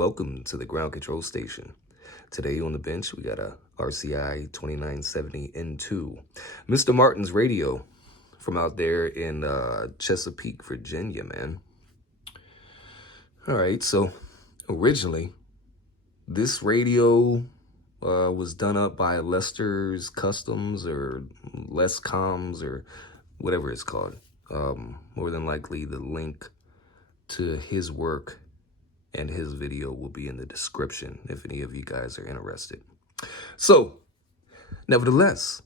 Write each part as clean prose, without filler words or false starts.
welcome to the ground control station. Today on the bench, we got a RCI 2970N2. Mr. Martin's radio from out there in Chesapeake, Virginia, man. All right, so originally, this radio was done up by Lester's Customs or Lescoms or whatever it's called. More than likely, the link to his work and his video will be in the description if any of you guys are interested. So, nevertheless,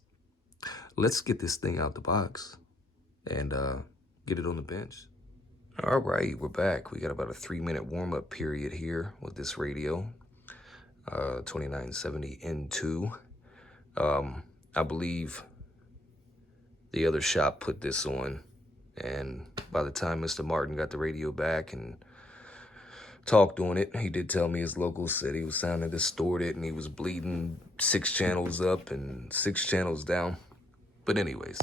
let's get this thing out the box and get it on the bench. All right, we're back. We got about a 3-minute warm-up period here with this radio, 2970N2. I believe the other shop put this on, and by the time Mr. Martin got the radio back and talked on it, he did tell me his local said he was sounding distorted and he was bleeding 6 channels up and 6 channels down. But anyways,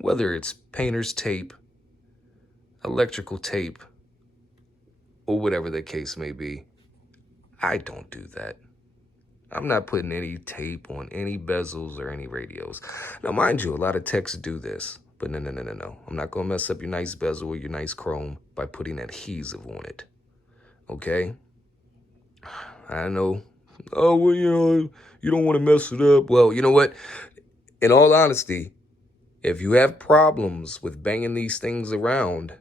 whether it's painter's tape, electrical tape, or whatever the case may be, I don't do that. I'm not putting any tape on any bezels or any radios. Now, mind you, a lot of techs do this. But no. I'm not going to mess up your nice bezel or your nice chrome by putting adhesive on it. Okay? I know. Oh, well, you don't want to mess it up. Well, you know what? In all honesty, if you have problems with banging these things around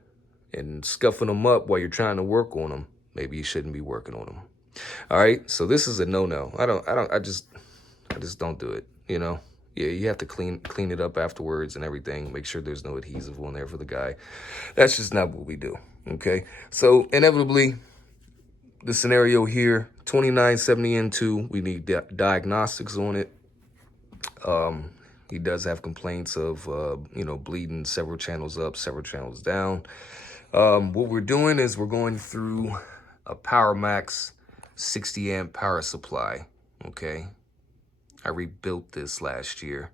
and scuffing them up while you're trying to work on them, maybe you shouldn't be working on them. All right? So this is a no-no. I just don't do it, you know? Yeah, you have to clean it up afterwards and everything. Make sure there's no adhesive on there for the guy. That's just not what we do, okay? So, inevitably, the scenario here, 2970N2, we need diagnostics on it. He does have complaints of, bleeding several channels up, several channels down. What we're doing is we're going through a Power Max 60 amp power supply, okay? I rebuilt this last year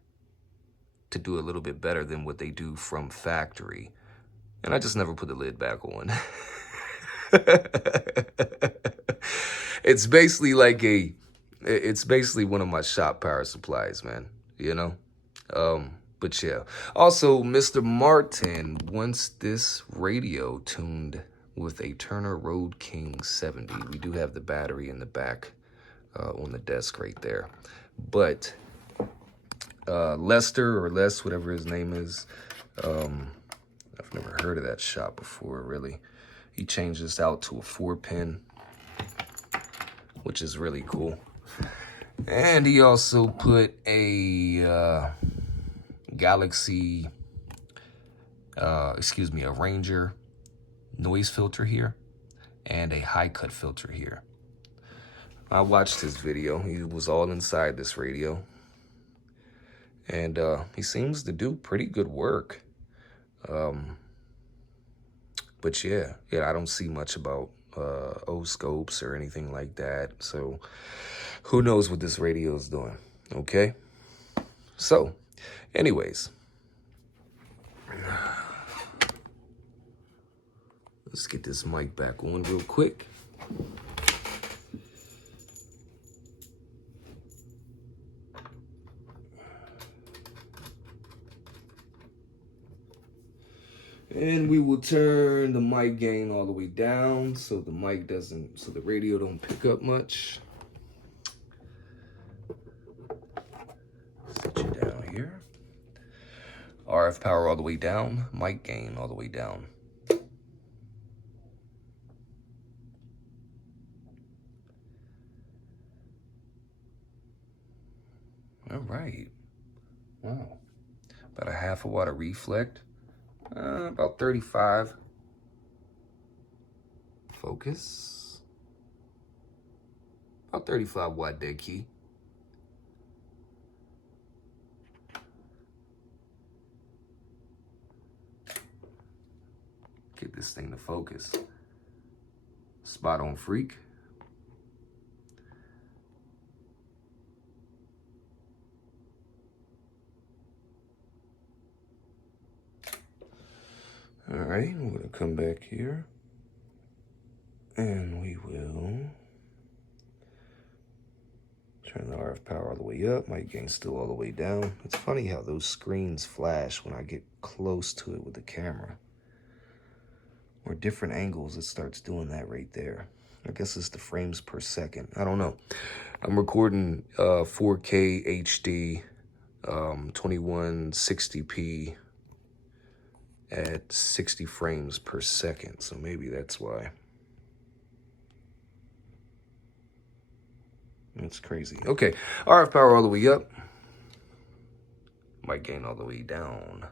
to do a little bit better than what they do from factory. And I just never put the lid back on. It's basically one of my shop power supplies, man, you know? But yeah. Also, Mr. Martin wants this radio tuned with a Turner Road King 70. We do have the battery in the back on the desk right there. But Lester or Les, whatever his name is, I've never heard of that shop before, really. He changed this out to a 4-pin, which is really cool. And he also put a a Ranger noise filter here and a high cut filter here. I watched his video. He was all inside this radio. And he seems to do pretty good work. But yeah, I don't see much about O-scopes or anything like that. So who knows what this radio is doing, okay? So, anyways. Let's get this mic back on real quick. And we will turn the mic gain all the way down so the radio don't pick up much. Set you down here. RF power all the way down, mic gain all the way down. All right. Wow. About a half a watt of reflect. About 35. Focus. About 35 watt dead key. Get this thing to focus. Spot on freak. All right, I'm gonna come back here and RF power all the way up, mic gain still all the way down. It's funny how those screens flash when I get close to it with the camera. Or different angles, it starts doing that right there. I guess it's the frames per second. I don't know. I'm recording 4K HD, 2160p at 60 frames per second. So maybe that's why. That's crazy. Okay, RF power all the way up. Mic gain all the way down.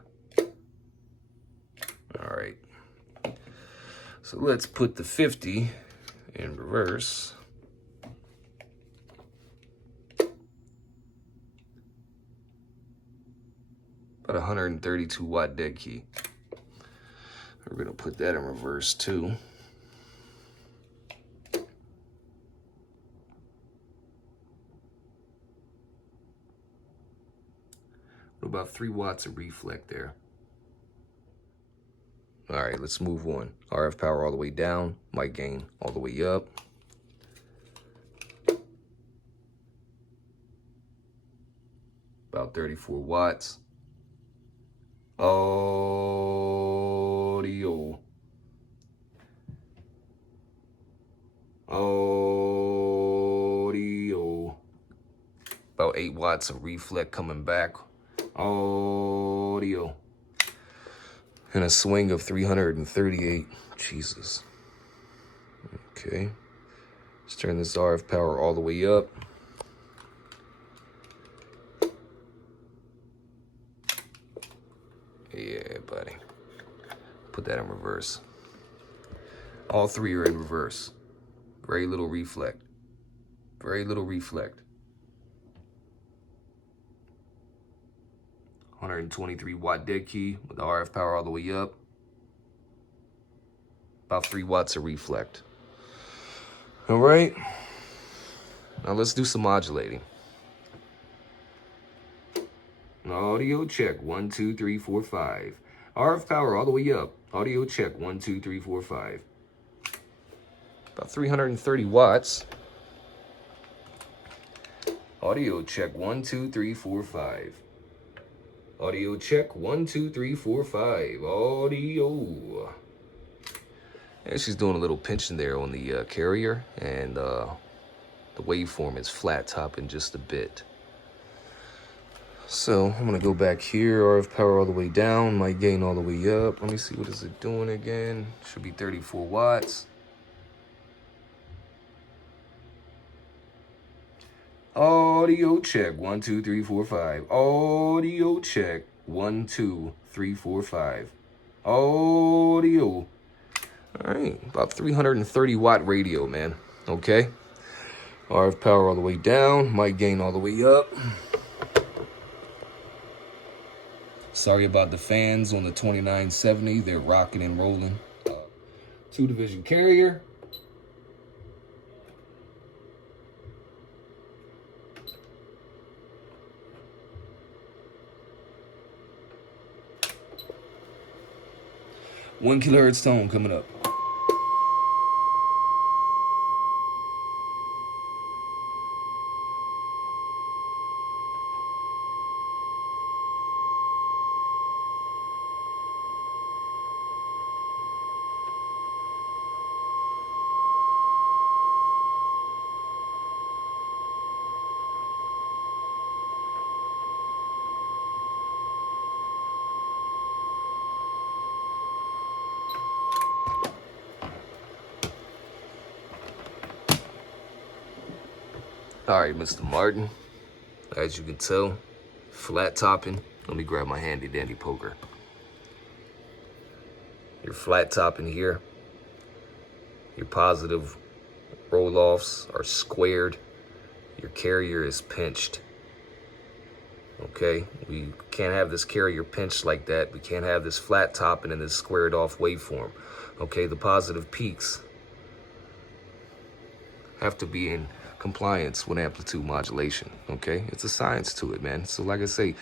All right. So let's put the 50 in reverse. About 132 watt dead key. We're gonna put that in reverse too. About 3 watts of reflect there. All right, let's move on. RF power all the way down, mic gain all the way up. About 34 watts. Audio. Audio. About 8 watts of reflect coming back. Audio. And a swing of 338. Jesus. Okay. Let's turn this RF power all the way up. Yeah, buddy. Put that in reverse. All 3 are in reverse. Very little reflect. Very little reflect. 123 watt dead key with the RF power all the way up. About 3 watts of reflect. All right. Now let's do some modulating. Audio check 1 2 3 4 5. RF power all the way up. Audio check 1 2 3 4 5. About 330 watts. Audio check 1 2 3 4 5. Audio check 1 2 3 4 5. Audio. And she's doing a little pinching there on the carrier, and the waveform is flat topping just a bit. So I'm gonna go back here, RF power all the way down, mic gain all the way up. Let me see, what is it doing again? Should be 34 watts. Audio check 1 2 3 4 5. Audio check 1 2 3 4 5. Audio. All right, about 330 watt radio, man. Okay. RF power all the way down, mic gain all the way up. Sorry about the fans on the 2970. They're rocking and rolling. 2-division carrier. One kilohertz tone coming up. All right, Mr. Martin, as you can tell, flat topping. Let me grab my handy dandy poker. Your flat topping here. Your positive roll-offs are squared. Your carrier is pinched. Okay, we can't have this carrier pinched like that. We can't have this flat topping and this squared off waveform. Okay, the positive peaks have to be in compliance with amplitude modulation. Okay, it's a science to it, man. So like I say,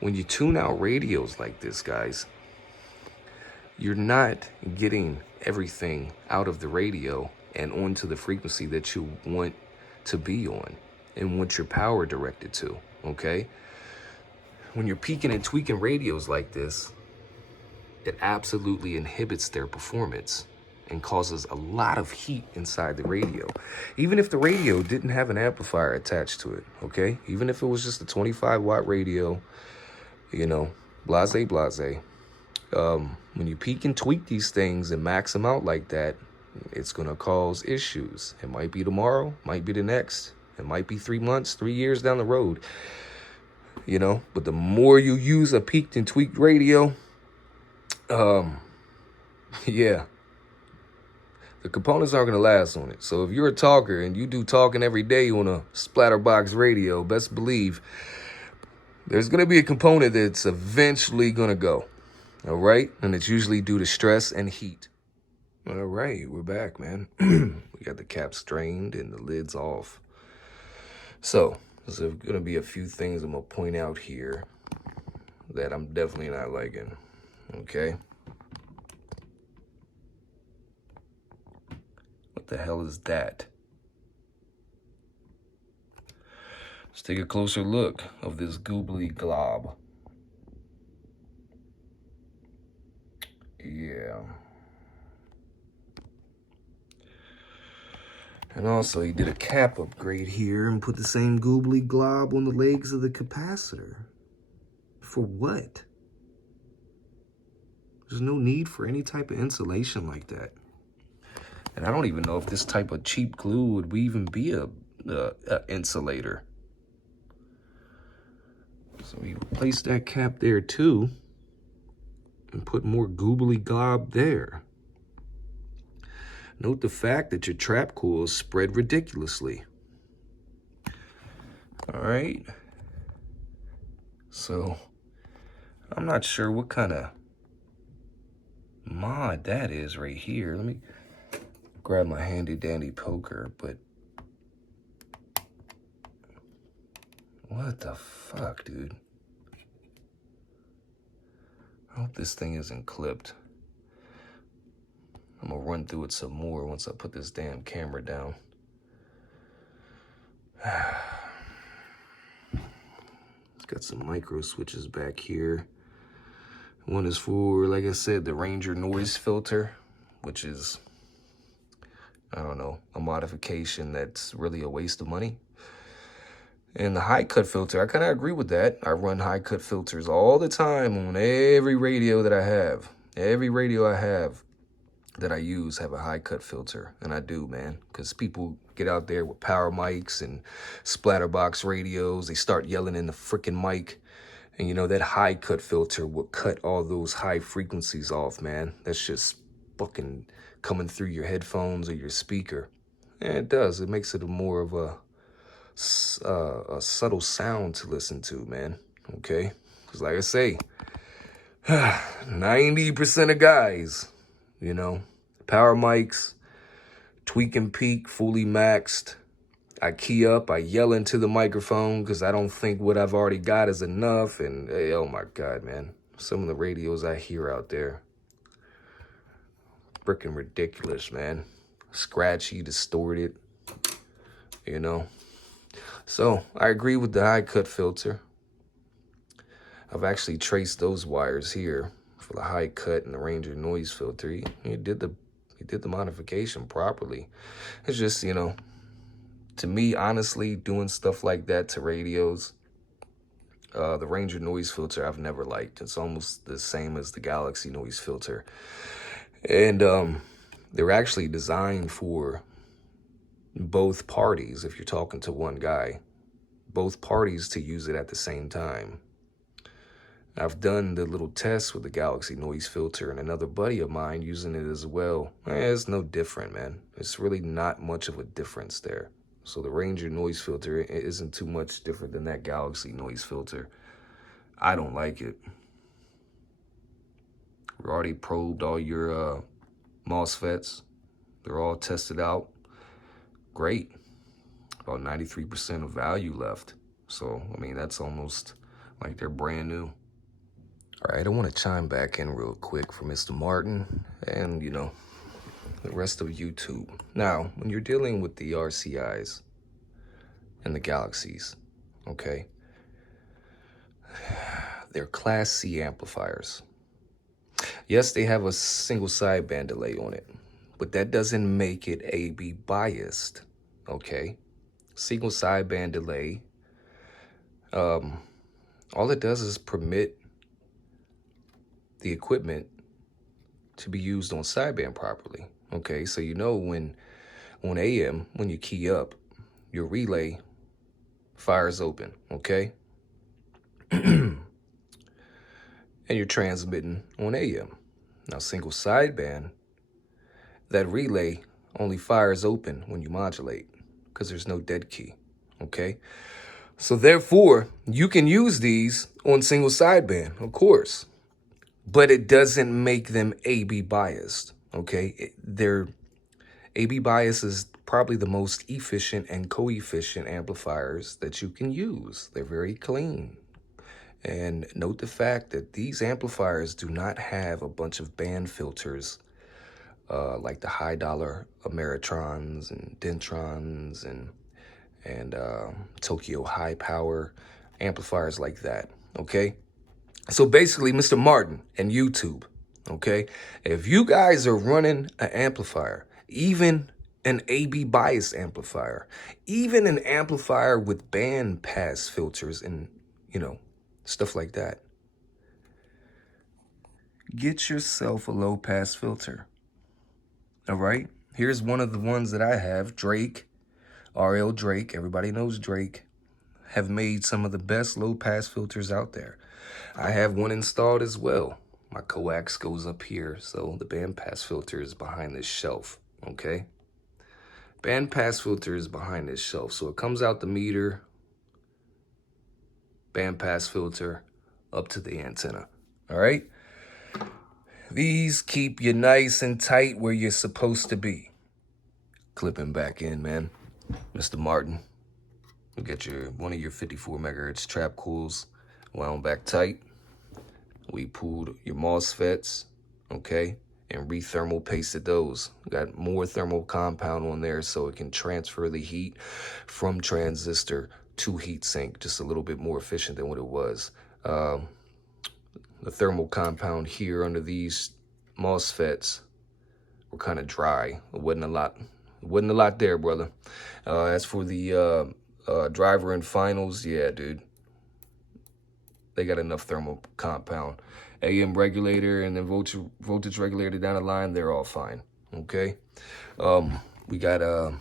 when you tune out radios like this, guys, you're not getting everything out of the radio and onto the frequency that you want to be on. and want your power directed to, okay? When you're peaking and tweaking radios like this, it absolutely inhibits their performance and causes a lot of heat inside the radio. Even if the radio didn't have an amplifier attached to it, okay? Even if it was just a 25 watt radio, you know, blase, blase. When you peak and tweak these things and max them out like that, it's gonna cause issues. It might be tomorrow, might be the next. It might be 3 months, 3 years down the road, you know? But the more you use a peaked and tweaked radio, yeah, the components aren't going to last on it. So if you're a talker and you do talking every day on a splatterbox radio, best believe there's going to be a component that's eventually going to go. All right? And it's usually due to stress and heat. All right, we're back, man. We got the cap strained and the lids off. So there's going to be a few things I'm going to point out here that I'm definitely not liking. Okay? What the hell is that? Let's take a closer look of this goobly glob. Yeah. And also he did a cap upgrade here and put the same goobly glob on the legs of the capacitor. For what? There's no need for any type of insulation like that. And I don't even know if this type of cheap glue would even be a insulator. So we replace that cap there too and put more goobly glob there. Note the fact that your trap coils spread ridiculously. All right. So I'm not sure what kind of mod that is right here. Let me grab my handy dandy poker, but what the fuck, dude? I hope this thing isn't clipped. I'm gonna run through it some more once I put this damn camera down. It's got some micro switches back here. One is for, like I said, the Ranger noise filter, which is, I don't know, a modification that's really a waste of money. And the high cut filter, I kind of agree with that. I run high cut filters all the time on every radio that I have. Every radio I have that I use have a high cut filter. And I do, man, because people get out there with power mics and splatterbox radios. They start yelling in the freaking mic. And, you know, that high cut filter will cut all those high frequencies off, man. That's just fucking coming through your headphones or your speaker. And it does. It makes it more of a subtle sound to listen to, man. Okay? Because like I say, 90% of guys, you know, power mics, tweak and peak, fully maxed. I key up, I yell into the microphone because I don't think what I've already got is enough. And hey, oh my God, man. Some of the radios I hear out there, freaking ridiculous, man. Scratchy, distorted, you know. So I agree with the high cut filter. I've actually traced those wires here for the high cut and the Ranger noise filter. He did the modification properly. It's just, you know, to me, honestly, doing stuff like that to radios, the Ranger noise filter I've never liked. It's almost the same as the Galaxy noise filter. And they're actually designed for both parties, if you're talking to one guy, both parties to use it at the same time. I've done the little test with the Galaxy noise filter and another buddy of mine using it as well. It's no different, man. It's really not much of a difference there. So the Ranger noise filter isn't too much different than that Galaxy noise filter. I don't like it. We already probed all your MOSFETs. They're all tested out. Great. About 93% of value left. So, I mean, that's almost like they're brand new. All right, I want to chime back in real quick for Mr. Martin and, you know, the rest of YouTube. Now, when you're dealing with the RCIs, and the Galaxies, okay? They're Class C amplifiers. Yes, they have a single sideband delay on it, but that doesn't make it AB biased, okay? Single sideband delay, all it does is permit the equipment to be used on sideband properly, okay? So you know when on AM, when you key up, your relay fires open, okay? And you're transmitting on AM. Now, single sideband, that relay only fires open when you modulate because there's no dead key, okay? So therefore, you can use these on single sideband, of course, but it doesn't make them AB biased, okay? Their AB bias is probably the most efficient and co-efficient amplifiers that you can use. They're very clean. And note the fact that these amplifiers do not have a bunch of band filters like the high dollar Ameritrons and Dentrons and Tokyo high power amplifiers like that, okay? So basically, Mr. Martin and YouTube, okay? If you guys are running an amplifier, even an AB bias amplifier, even an amplifier with band pass filters and, you know, stuff like that, get yourself a low pass filter, all right? Here's one of the ones that I have, Drake, RL Drake, everybody knows Drake, have made some of the best low pass filters out there. I have one installed as well. My coax goes up here, so the bandpass filter is behind this shelf, okay? Bandpass filter is behind this shelf, so it comes out the meter, bandpass filter, up to the antenna, all right? These keep you nice and tight where you're supposed to be. Clipping back in, man. Mr. Martin, you get one of your 54 megahertz trap cools wound back tight. We pulled your MOSFETs, okay, and rethermal pasted those. Got more thermal compound on there so it can transfer the heat from transistor to heatsink, just a little bit more efficient than what it was. The thermal compound here under these MOSFETs were kind of dry. It wasn't a lot there, brother. As for the driver and finals, yeah, dude. They got enough thermal compound. AM regulator and then voltage regulator down the line, they're all fine, okay? We got a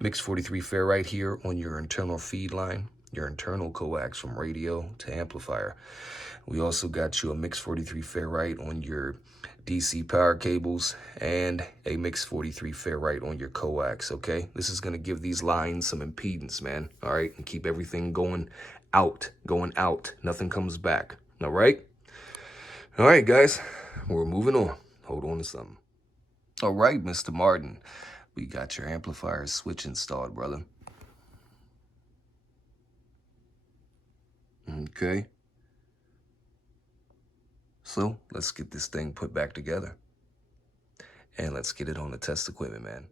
mix 43 ferrite here on your internal feed line, your internal coax from radio to amplifier. We also got you a mix 43 ferrite on your DC power cables and a mix 43 ferrite on your coax, okay? This is gonna give these lines some impedance, man, all right? And keep everything going out. Nothing comes back, all right? All right, guys, we're moving on. Hold on to something. All right, Mr. Martin, we got your amplifier switch installed, brother. Okay. So let's get this thing put back together. And let's get it on the test equipment, man.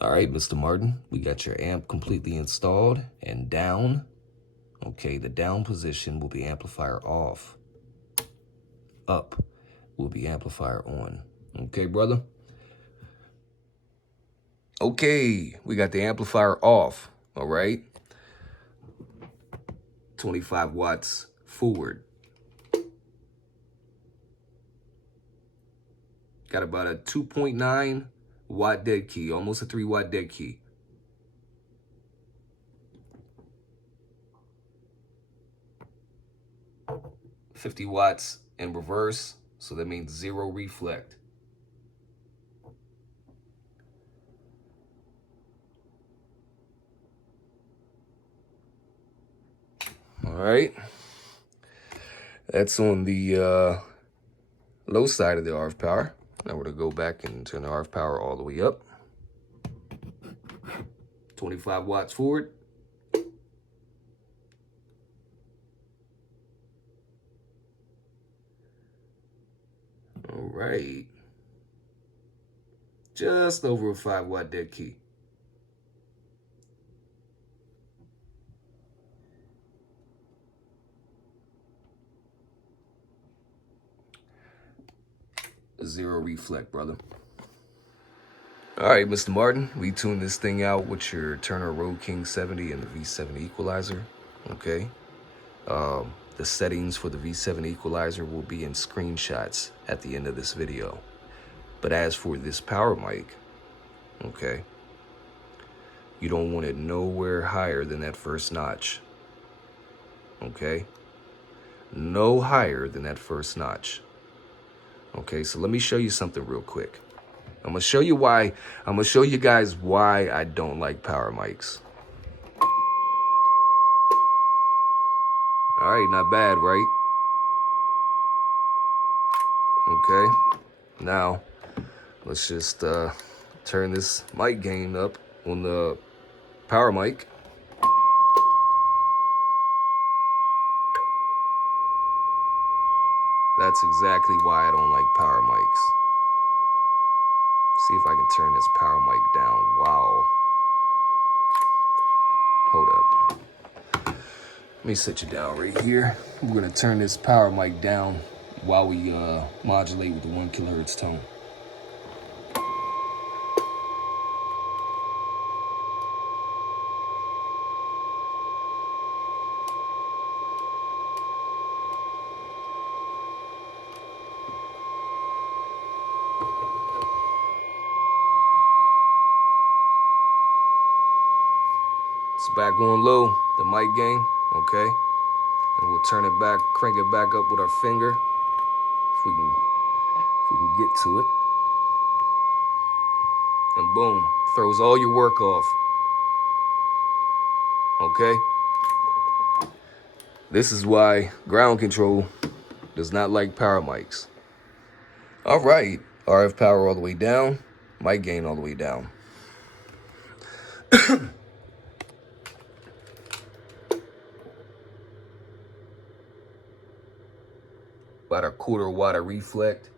All right, Mr. Martin, we got your amp completely installed and down. Okay, the down position will be amplifier off. Up will be amplifier on. Okay, brother? Okay, we got the amplifier off, all right? 25 watts forward. Got about a 2.9 watt dead key, almost a 3 watt dead key. $50 watts in reverse, so that means 0 reflect. All right, that's on the low side of the RF power. Now we're gonna go back and turn the RF power all the way up. 25 watts forward. All right. Just over a 5 watt dead key. 0 reflect, brother. All right, Mr. Martin, we tuned this thing out with your Turner Road King 70 and the V7 equalizer, okay? The settings for the V7 equalizer will be in screenshots at the end of this video. But as for this power mic, okay, you don't want it nowhere higher than that first notch, okay? No higher than that first notch. Okay, so let me show you something real quick. I'm gonna show you guys why I don't like power mics. All right, not bad, right? Okay, now let's just turn this mic gain up on the power mic. That's exactly why I don't like power mics. See if I can turn this power mic down. Wow. Hold up. Let me set you down right here. We're gonna turn this power mic down while we modulate with the 1 kilohertz tone. It's back on low, the mic gain, okay? And we'll turn it back, crank it back up with our finger. If we can get to it. And boom, throws all your work off. Okay? This is why ground control does not like power mics. All right, RF power all the way down, mic gain all the way down. About a 1/4 watt of reflect.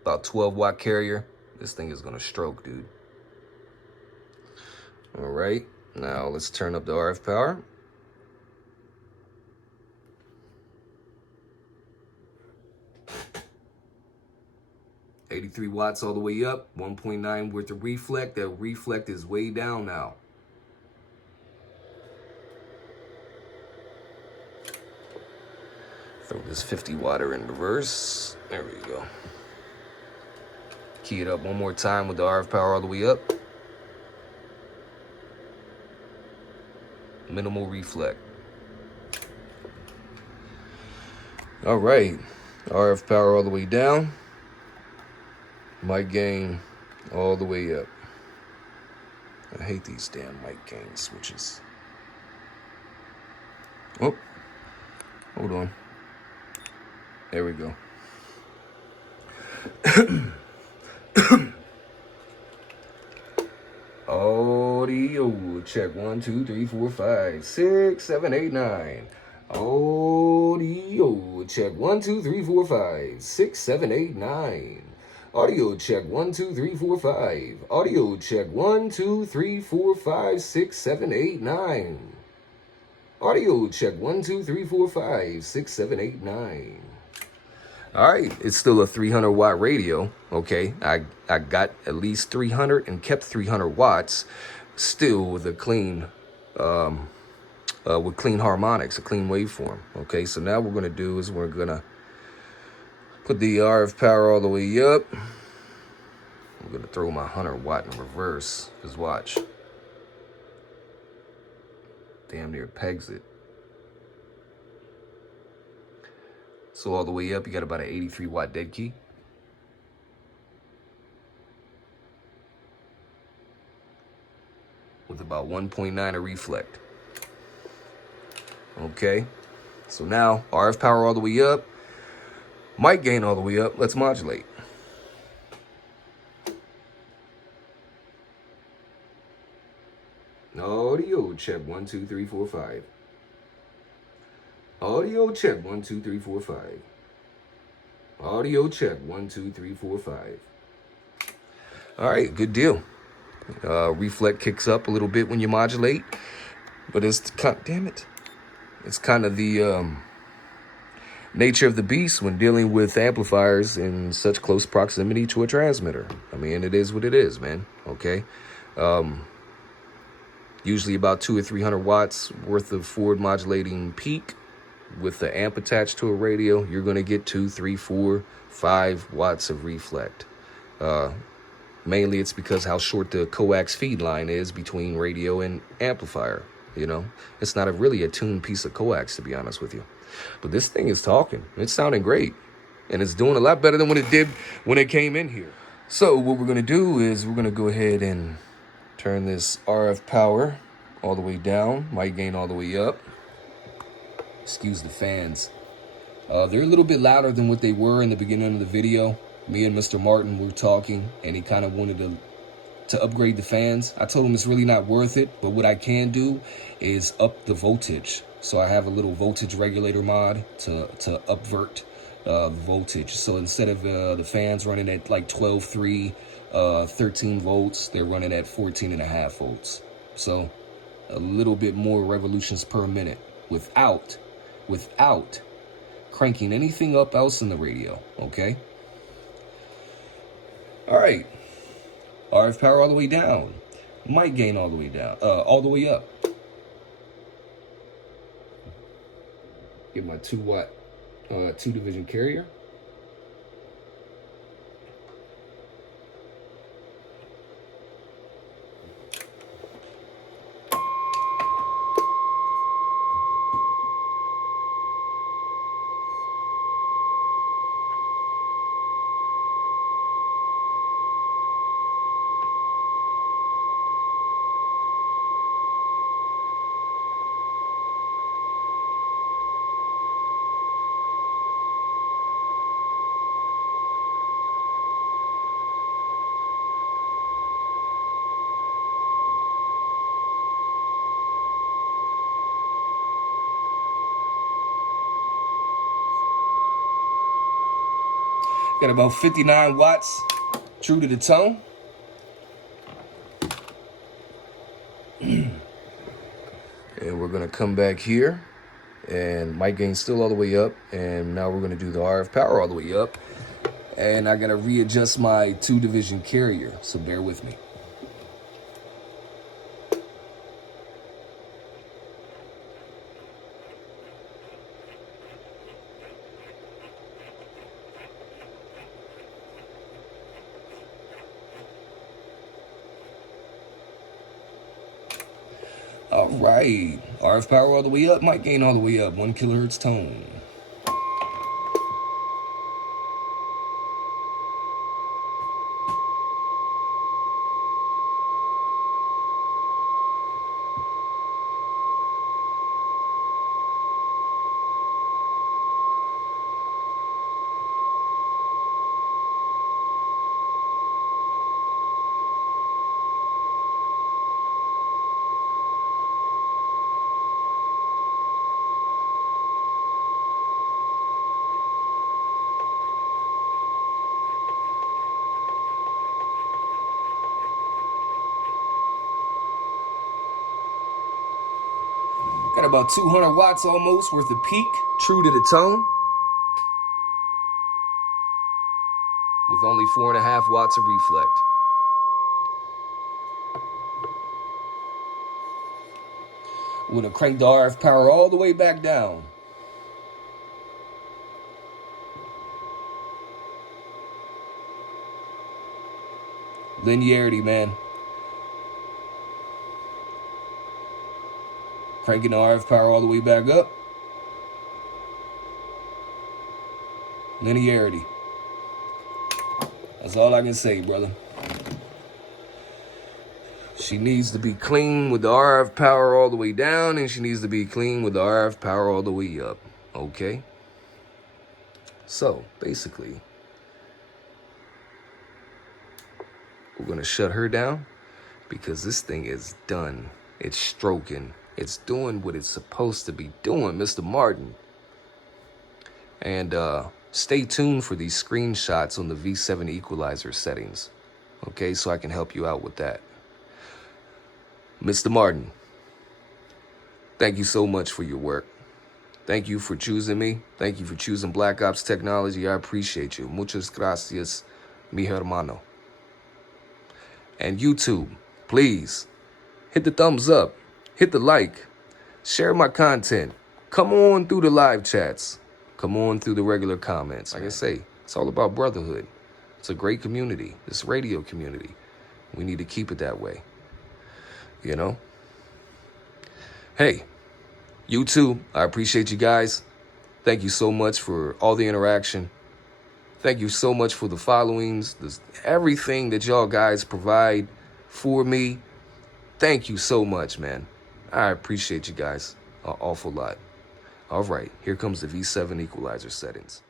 About 12 watt carrier. This thing is gonna stroke, dude. All right, now let's turn up the RF power. $83 watts all the way up, 1.9 worth of reflect. That reflect is way down now. Throw this 50 watter in reverse. There we go. Key it up one more time with the RF power all the way up. Minimal reflect. All right, RF power all the way down. Mic gain all the way up. I hate these damn mic gain switches. Oh, hold on. There we go. Audio check 1, 2, 3, 4, 5, 6, 7, 8, 9. Audio check 1, 2, 3, 4, 5, 6, 7, 8, 9. Audio check 1, 2, 3, 4, 5. Audio check 1, 2, 3, 4, 5, 6, 7, 8, 9. Audio check 1, 2, 3, 4, 5, 6, 7, 8, 9. All right, it's still a 300 watt radio. Okay, I got at least 300 and kept 300 watts, still with a clean, with clean harmonics, a clean waveform. Okay, so now what we're gonna do is we're gonna put the RF power all the way up. I'm gonna throw my 100 watt in reverse. Just watch. Damn near pegs it. So all the way up, you got about an 83 watt dead key. With about 1.9 of reflect. Okay, so now RF power all the way up, mic gain all the way up. Let's modulate. Audio check 1, 2, 3, 4, 5. Audio check 1, 2, 3, 4, 5. Audio check 1, 2, 3, 4, 5. All right, good deal. Reflect kicks up a little bit when you modulate, but it's damn it. It's kind of the nature of the beast when dealing with amplifiers in such close proximity to a transmitter. I mean, it is what it is, man. Okay. Usually about 200 or 300 watts worth of forward modulating peak with the amp attached to a radio. You're going to get 2, 3, 4, 5 watts of reflect. Mainly it's because how short the coax feed line is between radio and amplifier. You know, it's not really a tuned piece of coax, to be honest with you. But this thing is talking. It's sounding great. And it's doing a lot better than what it did when it came in here. So what we're going to do is we're going to go ahead and turn this RF power all the way down, mic gain all the way up. Excuse the fans. They're a little bit louder than what they were in the beginning of the video. Me and Mr. Martin were talking, and he kind of wanted to upgrade the fans. I told him it's really not worth it, but what I can do is up the voltage. So I have a little voltage regulator mod to upvert voltage. So instead of the fans running at like 12.3, 13 volts, they're running at 14.5 volts. So a little bit more revolutions per minute without cranking anything up else in the radio, okay? All right, RF power all the way down, mic gain all the way down, all the way up. Get my 2 watt, 2 division carrier. Got about 59 watts, true to the tone. And we're gonna come back here, and mic gain still all the way up, and now we're gonna do the RF power all the way up. And I gotta readjust my 2 division carrier, so bear with me. All right, RF power all the way up, mic gain all the way up, 1 kilohertz tone. Got about 200 watts almost worth of peak, true to the tone, with only 4.5 watts of reflect. We're gonna crank the RF power all the way back down. Linearity, man. Cranking the RF power all the way back up. Linearity. That's all I can say, brother. She needs to be clean with the RF power all the way down, and she needs to be clean with the RF power all the way up. Okay? So, basically, we're going to shut her down because this thing is done. It's stroking. It's doing what it's supposed to be doing, Mr. Martin. And stay tuned for these screenshots on the V7 equalizer settings. Okay, so I can help you out with that. Mr. Martin, thank you so much for your work. Thank you for choosing me. Thank you for choosing Black Ops Technology. I appreciate you. Muchas gracias, mi hermano. And YouTube, please hit the thumbs up, hit the like, share my content. Come on through the live chats. Come on through the regular comments. Like I say, it's all about brotherhood. It's a great community. This radio community. We need to keep it that way. You know? Hey, YouTube, I appreciate you guys. Thank you so much for all the interaction. Thank you so much for the followings, everything that y'all guys provide for me. Thank you so much, man. I appreciate you guys an awful lot. All right, here comes the V7 equalizer settings.